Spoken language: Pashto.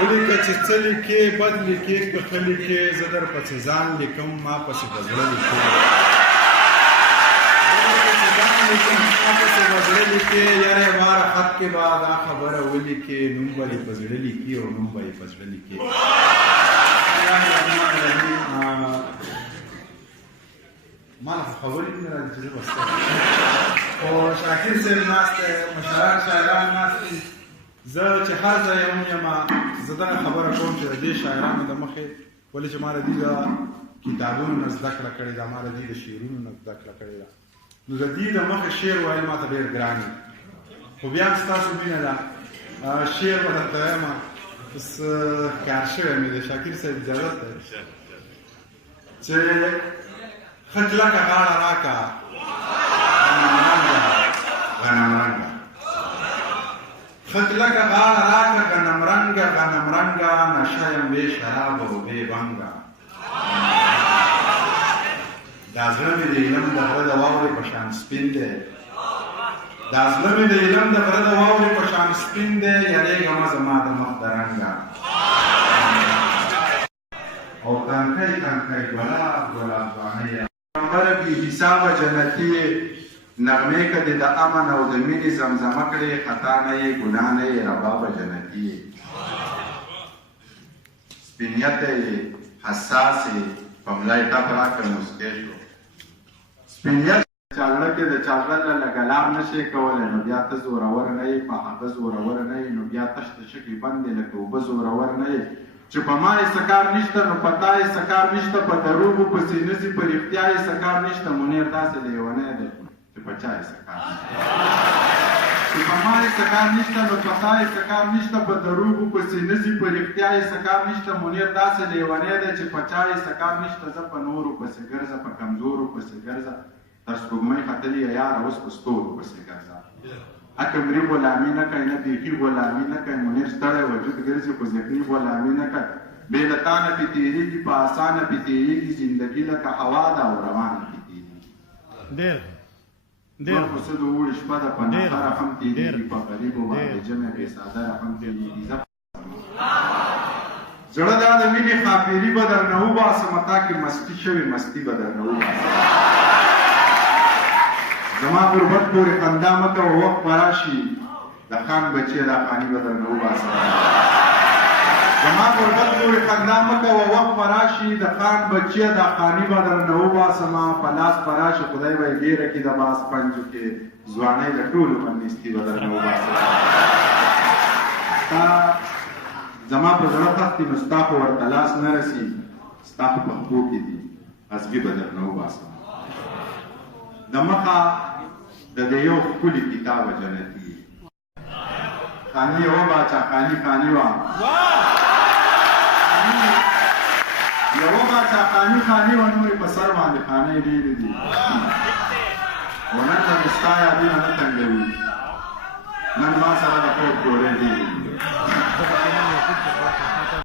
ولیکه چې څه لیکې بد لیکې که ښه لیکې زه در پسې ځان لیکم ما پسې به زړه لیکې یاره ماره خط کې به دا خبره ولیکې نوم به یې په زړه لیکي او نوم به یې په زړه لیکي ما نه خو خبرې نه راځي چې زه به ستاسو خو شاکر صاحب ناست دی مشران شاعران ناست دي زه چې هر ځای هم یم زه دغه خبره کوم چې د دې شاعرانو د مخې ولې چې ما د دوی د کتابونو نه زده کړه کړې ده ما د دوی د شعرونو نه زده کړه کړې ده نو د دې د مخې شعر ویل ما ته ډېر ګران وي خو بیا هم ستاسو مینه ده شعر به درته وایم اوس ښکار شوی مې د شاکر صاحب اجازت دی چې ښه کلکه غاړه راکړه غنمرنګه ښه کلکه غاړه راکړه غنمرنګه غنمرنګه نشه یم بې شرابه او بې بنګه دا زړه مې د علم د غره د واورې په شان سپین دی دا زړه مې د علم د غره د واورې په شان سپین دی یریږمه زما د مخ د رنګه او تنکی تنکی ګلاب ګلاب بانۍ پیغمبره بې حسابه جنتي نغمې که دې د امن او د مینې زمزمه کړې خطا نه یې ګناه نه یې ربابه جنتي یې سپینیته یې حساس یې په ملا یې ټپ راکړه مسکی شو سپینیت چاړه کې د چاړه له لګلام نشي کولی نو بیا ته زورور نه یې په هغه زورور نه یې نو بیا تش د شګې بند دی لکه اوبه زورور نه یې چې په ما یې څه کار نشته نو په تا یې څه کار نشته په دروغو پسې نه ځي په رښتیا یې څه کار نشته منیر داسې لیونی دی چې په چا یې څه کار نشته چې په ما یې څه کار نشته نو په تا یې څه کار نشته په دروغو پسې نه ځي په رښتیا یې څه کار نشته منیر داسې لیونی دی چې په چا یې څه کار نشته زه په نورو پسې ګرځه په کمزورو پسې ګرځه تر سپوږمۍ ختلې یاره اوس په ستورو پسې ګرځه اکمري غلامي نه کوي نه بیخي غلامي نه کوي منیر ستړی وجود ګرځي خو ذهني غلامي نه کوي بې له تا نه پې تېرېږي په اسانه پې تېرېږي زندګي لکه هوا ده او روانه پې تېرېږي نور خو څه د اوړي شپه ده په نخره هم تېرېږي په غریبو باندې جمع بې څادره هم تېرېږي زړه دا د مینې خاپېري به درنه وباسم تا کې مستي شوې مستي به درنه وباسم زما غربت پورې خندا مه کوه وخت به راشي د خان بچیه دا خاني به درنه وباسم زما غربت پورې خندا مه کوه وخت به راشي د خان بچیه دا خاني به درنه وباسم په لاس به راشي خدای به یې ډېره کړي د باز پنجو کې ځوانۍ د ټولو منیستي به درنه وباسم ستا زما په زړه تختې نو ستا خو ورته لاس نه رسي ستا خو په پښو کې دي حسبي به درنه وباسم د مخه د دې یو ښکلي کتابه جنتي خاني یوه باچا خاني وه یوه باچا خاني وه نورې په سر باندې خانۍ ډېرې دي و نن به مې ستا یادونه نه تنګوي نن ما سره د خوب ډوډۍ ډېرې دي